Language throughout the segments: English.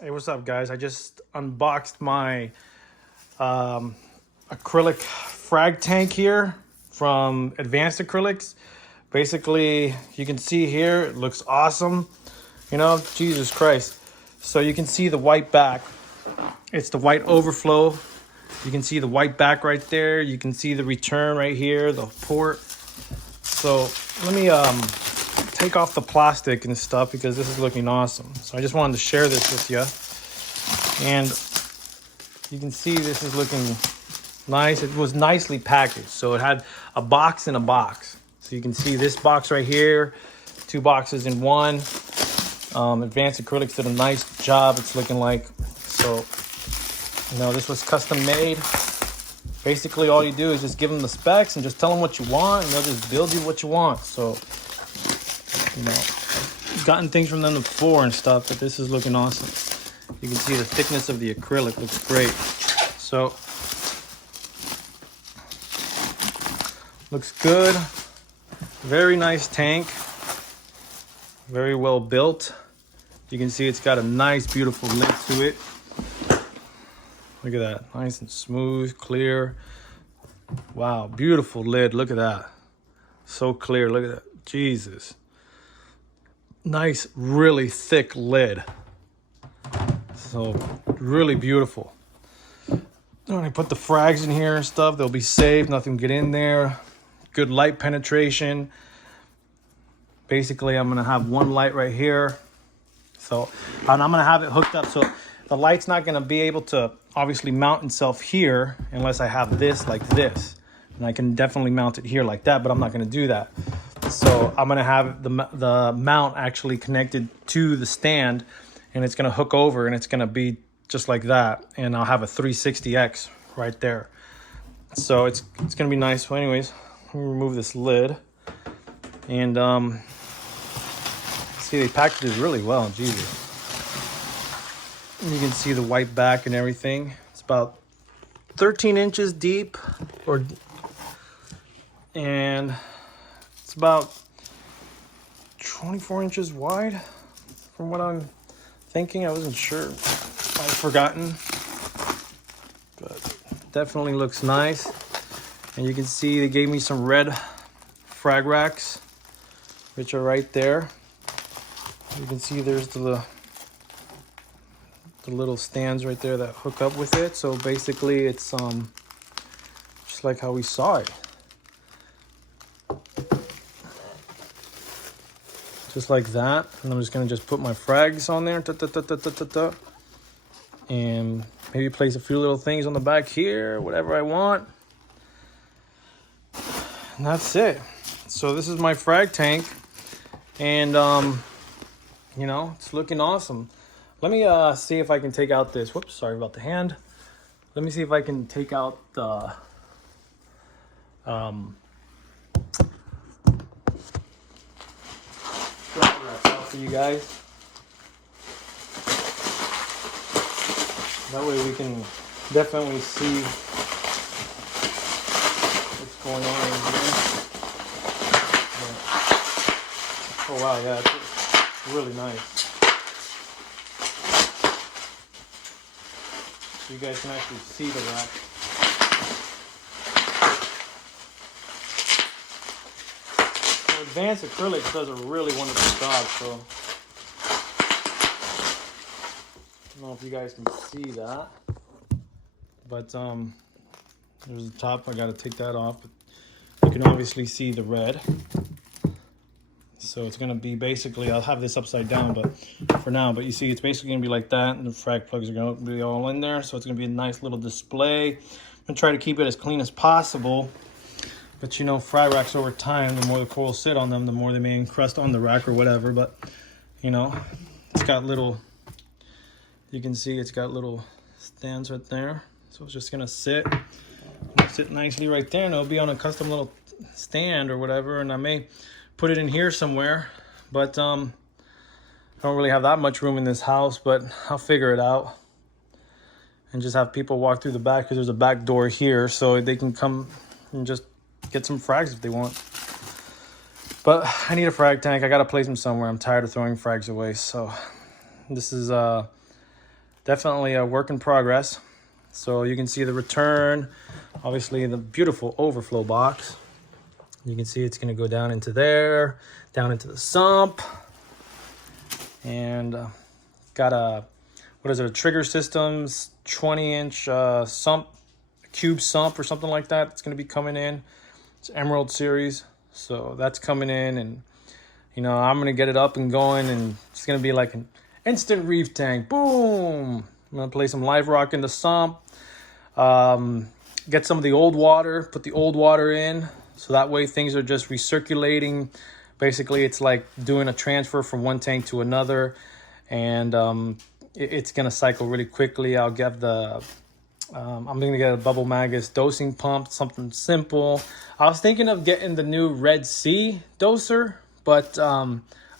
Hey, what's up, guys? I just unboxed my acrylic frag tank here from Advance Acrylics. Basically, you can see here, it looks awesome. You know, Jesus Christ. So you can see the white back. It's the white overflow. You can see the white back right there. You can see the return right here, the port. So let me take off the plastic and stuff because this is looking awesome. So I just wanted to share this with you. And you can see this is looking nice. It was nicely packaged. So it had a box in a box. So you can see this box right here, 2 boxes in one. Advanced Acrylics did a nice job, it's looking like. So, you know, this was custom made. Basically, all you do is just give them the specs and just tell them what you want, and they'll just build you what you want. So, you know, I've gotten things from them before and stuff, but this is looking awesome. You can see the thickness of the acrylic looks great. So, looks good. Very nice tank. Very well built. You can see it's got a nice, beautiful lid to it. Look at that, nice and smooth, clear. Wow, beautiful lid, look at that. So clear, look at that, Jesus. Nice, really thick lid. So, really beautiful. When I put the frags in here and stuff, they'll be safe, nothing will get in there. Good light penetration. Basically, I'm gonna have one light right here. So, and I'm gonna have it hooked up so the light's not gonna be able to obviously mount itself here unless I have this like this. And I can definitely mount it here like that, but I'm not gonna do that. So I'm gonna have the mount actually connected to the stand, and it's gonna hook over and it's gonna be just like that. And I'll have a 360X right there. So it's gonna be nice. Well, anyways, let me remove this lid. And see, they packaged it really well, Jesus. You can see the white back and everything. It's about 13 inches deep, and it's about 24 inches wide, from what I'm thinking. I wasn't sure. I've forgotten, but definitely looks nice. And you can see they gave me some red frag racks, which are right there. You can see there's the little stands right there that hook up with it. So basically it's just like how we saw it. Just like that. And I'm just gonna put my frags on there. And maybe place a few little things on the back here, whatever I want. And that's it. So this is my frag tank. And you know, it's looking awesome. Let me see if I can take out this. Whoops, sorry about the hand. Let me see if I can take out the strap wrap out for you guys. That way we can definitely see what's going on in here. Yeah. Oh wow, yeah, it's really nice. So you guys can actually see the rack. So Advance Acrylics does a really wonderful job. So I don't know if you guys can see that, but there's the top. I got to take that off, but you can obviously see the red. So it's going to be basically, I'll have this upside down, but for now, but you see it's basically going to be like that, and the frag plugs are going to be all in there. So it's going to be a nice little display. I'm going to try to keep it as clean as possible. But you know, frag racks over time, the more the coral sit on them, the more they may encrust on the rack or whatever. But you know, it's got little, you can see it's got little stands right there. So it's just going to sit nicely right there, and it'll be on a custom little stand or whatever. And I may put it in here somewhere, but I don't really have that much room in this house, but I'll figure it out and just have people walk through the back, because there's a back door here, so they can come and just get some frags if they want. But I need a frag tank. I gotta place them somewhere. I'm tired of throwing frags away. So this is definitely a work in progress. So you can see the return, obviously the beautiful overflow box. You can see it's going to go down into there, down into the sump, and got a, what is it, a Trigger Systems 20-inch sump, cube sump or something like that. It's going to be coming in. It's Emerald series, so that's coming in, and you know, I'm going to get it up and going, and it's going to be like an instant reef tank. Boom! I'm going to play some live rock in the sump. Get some of the old water, put the old water in, so that way things are just recirculating. Basically, it's like doing a transfer from one tank to another, and it's going to cycle really quickly. I'll get the, I'm going to get a Bubble Magus dosing pump, something simple. I was thinking of getting the new Red Sea doser, but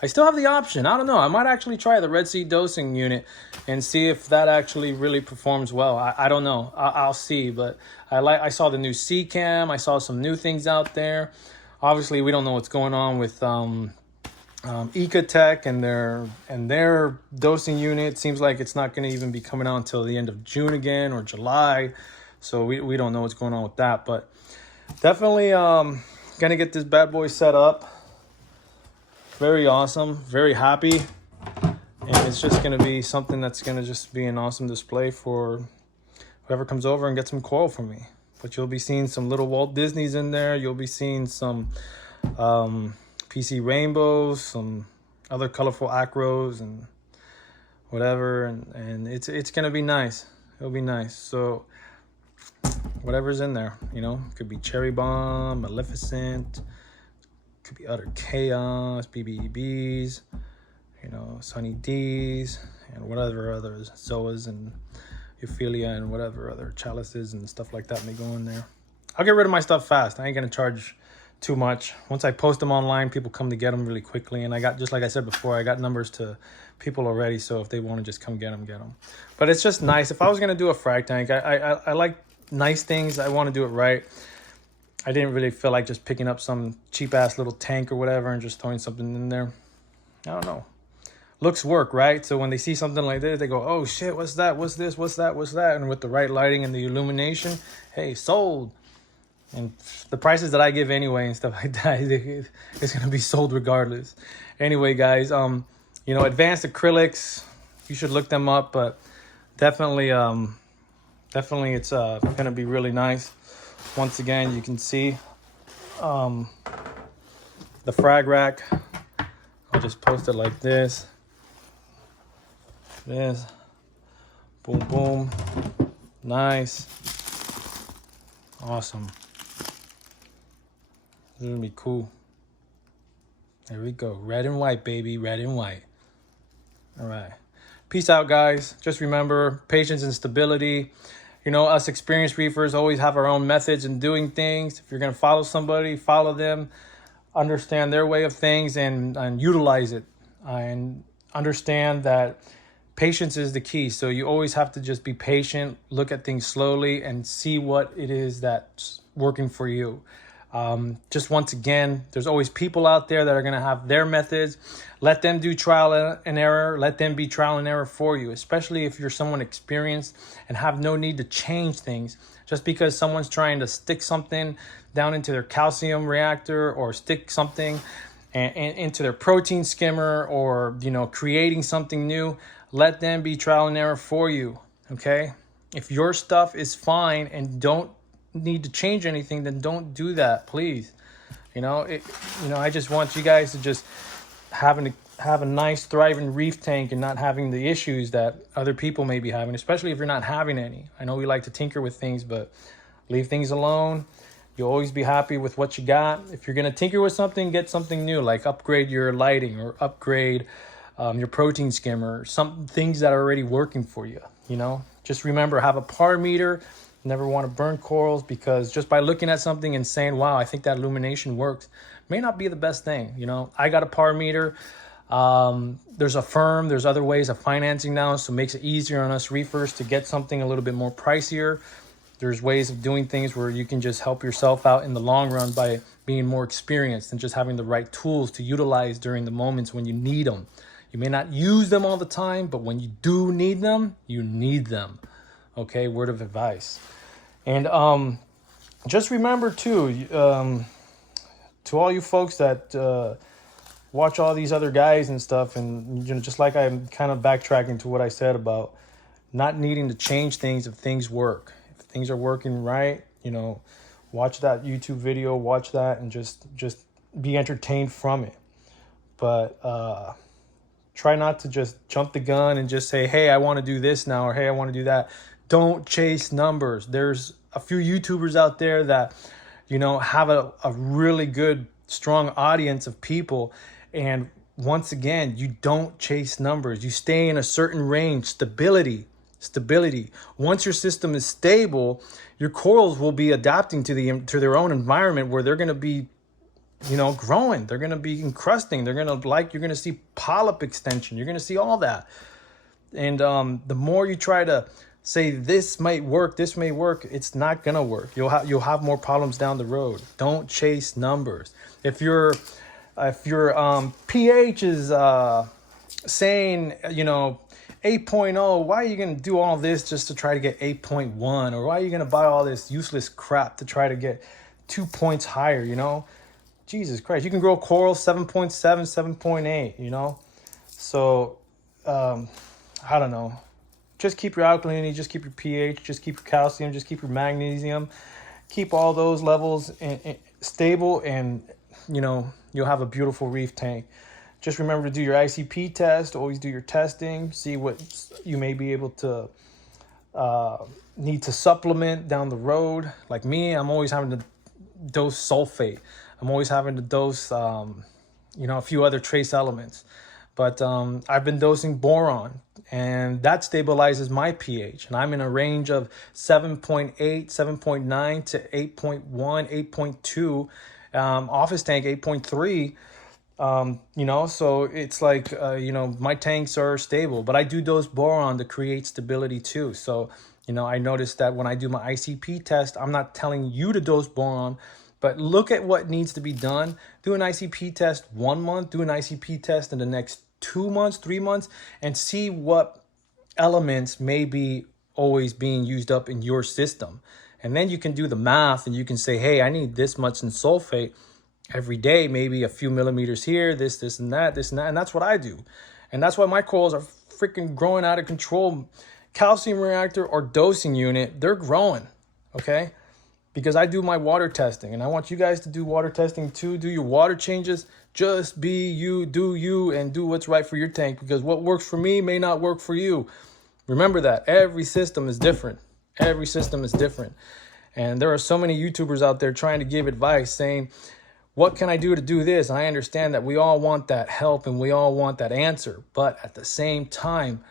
I still have the option. I don't know. I might actually try the Red Sea dosing unit and see if that actually really performs well. I don't know. I'll see. But I saw the new Sea Cam. I saw some new things out there. Obviously, we don't know what's going on with Ecotech and their dosing unit. Seems like it's not going to even be coming out until the end of June again or July. So we don't know what's going on with that. But definitely going to get this bad boy set up. Very awesome, very happy, and it's just going to be something that's going to just be an awesome display for whoever comes over and gets some coral from me. But you'll be seeing some little Walt Disneys in there. You'll be seeing some PC rainbows, some other colorful acros and whatever, and it's going to be nice. It'll be nice. So whatever's in there, you know, could be Cherry Bomb, Maleficent, could be Utter Chaos, BBEBs, you know, Sunny D's, and whatever others, Zoas and Euphilia and whatever other chalices and stuff like that may go in there. I'll get rid of my stuff fast. I ain't gonna charge too much. Once I post them online, people come to get them really quickly, and I got, just like I said before, I got numbers to people already, so if they want to just come get them, get them. But it's just nice. If I was gonna do a frag tank, I like nice things. I want to do it right. I didn't really feel like just picking up some cheap ass little tank or whatever and just throwing something in there. I don't know. Looks work, right? So when they see something like this, they go, oh shit, what's that? What's this? What's that? What's that? And with the right lighting and the illumination, hey, sold. And the prices that I give anyway and stuff like that, it's going to be sold regardless. Anyway, guys, you know, Advance Acrylics, you should look them up, but definitely it's going to be really nice. Once again, you can see the frag rack. I'll just post it like this. This. Boom, boom. Nice. Awesome. This is going to be cool. There we go. Red and white, baby. Red and white. All right. Peace out, guys. Just remember, patience and stability. You know, us experienced reefers always have our own methods in doing things. If you're going to follow somebody, follow them. Understand their way of things and utilize it. And understand that patience is the key. So you always have to just be patient, look at things slowly, and see what it is that's working for you. Just once again, there's always people out there that are going to have their methods. Let them do trial and error. Let them be trial and error for you, especially if you're someone experienced and have no need to change things. Just because someone's trying to stick something down into their calcium reactor or stick something into their protein skimmer or, you know, creating something new, let them be trial and error for you, okay? If your stuff is fine and don't need to change anything, then don't do that, please. I just want you guys to just have a nice thriving reef tank and not having the issues that other people may be having, especially if you're not having any. I know we like to tinker with things, but leave things alone. You'll always be happy with what you got. If you're going to tinker with something, get something new, like upgrade your lighting or upgrade your protein skimmer, some things that are already working for you. Just remember, have a par meter. Never want to burn corals, because just by looking at something and saying, wow, I think that illumination works, may not be the best thing. I got a par meter. There's a firm, there's other ways of financing now, so it makes it easier on us reefers to get something a little bit more pricier. There's ways of doing things where you can just help yourself out in the long run by being more experienced and just having the right tools to utilize during the moments when you need them. You may not use them all the time, but when you do need them, you need them. Okay, word of advice. And just remember too, to all you folks that watch all these other guys and stuff, and just like I'm kind of backtracking to what I said about not needing to change things if things work. If things are working right, watch that YouTube video, watch that, and just be entertained from it. But try not to just jump the gun and just say, hey, I want to do this now, or hey, I want to do that. Don't chase numbers. There's a few YouTubers out there that, have a really good, strong audience of people. And once again, you don't chase numbers. You stay in a certain range. Stability. Once your system is stable, your corals will be adapting to their own environment, where they're going to be growing. They're going to be encrusting. You're going to see polyp extension. You're going to see all that. And the more you try to say this might work, it's not going to work. You'll have more problems down the road. Don't chase numbers. If your pH is saying, 8.0, why are you going to do all this just to try to get 8.1? Or why are you going to buy all this useless crap to try to get 2 points higher, Jesus Christ, you can grow coral 7.7, 7.8, So, I don't know. Just keep your alkalinity, just keep your pH, just keep your calcium, just keep your magnesium. Keep all those levels stable, and, you'll have a beautiful reef tank. Just remember to do your ICP test. Always do your testing. See what you may be able to need to supplement down the road. Like me, I'm always having to dose sulfate. I'm always having to dose, a few other trace elements. But I've been dosing boron, and that stabilizes my pH. And I'm in a range of 7.8, 7.9 to 8.1, 8.2. Office tank 8.3. So it's like, my tanks are stable, but I do dose boron to create stability too. So, I noticed that when I do my ICP test, I'm not telling you to dose boron, but look at what needs to be done. Do an ICP test 1 month, do an ICP test in the next 2 months, 3 months, and see what elements may be always being used up in your system. And then you can do the math, and you can say, hey, I need this much in sulfate every day, maybe a few millimeters here, this and that. And that's what I do. And that's why my corals are freaking growing out of control. Calcium reactor or dosing unit, they're growing, okay? Because I do my water testing, and I want you guys to do water testing too. Do your water changes. Just be you, do you, and do what's right for your tank, because what works for me may not work for you. Remember that. Every system is different. Every system is different. And there are so many YouTubers out there trying to give advice saying, what can I do to do this? And I understand that we all want that help and we all want that answer. But at the same time,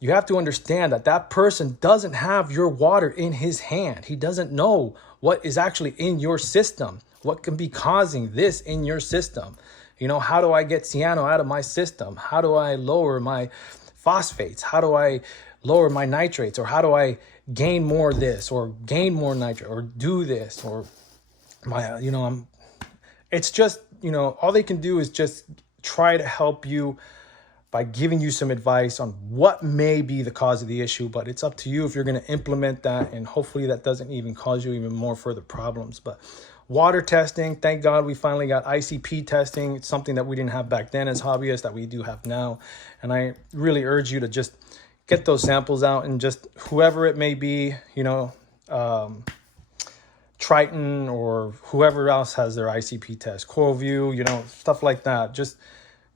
you have to understand that that person doesn't have your water in his hand. He doesn't know what is actually in your system, what can be causing this in your system. How do I get cyano out of my system? How do I lower my phosphates? How do I lower my nitrates? Or how do I gain more of this or gain more nitrate or do this? Or it's just, all they can do is just try to help you by giving you some advice on what may be the cause of the issue, but it's up to you if you're going to implement that, and hopefully that doesn't even cause you even more further problems. But water testing, thank God we finally got ICP testing. It's something that we didn't have back then as hobbyists that we do have now. And I really urge you to just get those samples out, and just whoever it may be, Triton or whoever else has their ICP test, CoralView, stuff like that. Just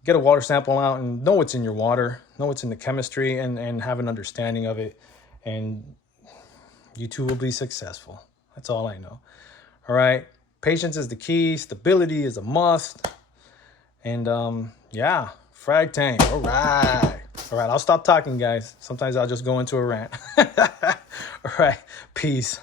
get a water sample out and know what's in your water, know what's in the chemistry, and have an understanding of it. And you too will be successful. That's all I know. All right. Patience is the key. Stability is a must. And yeah, Frag Tank. All right. I'll stop talking, guys. Sometimes I'll just go into a rant. All right. Peace.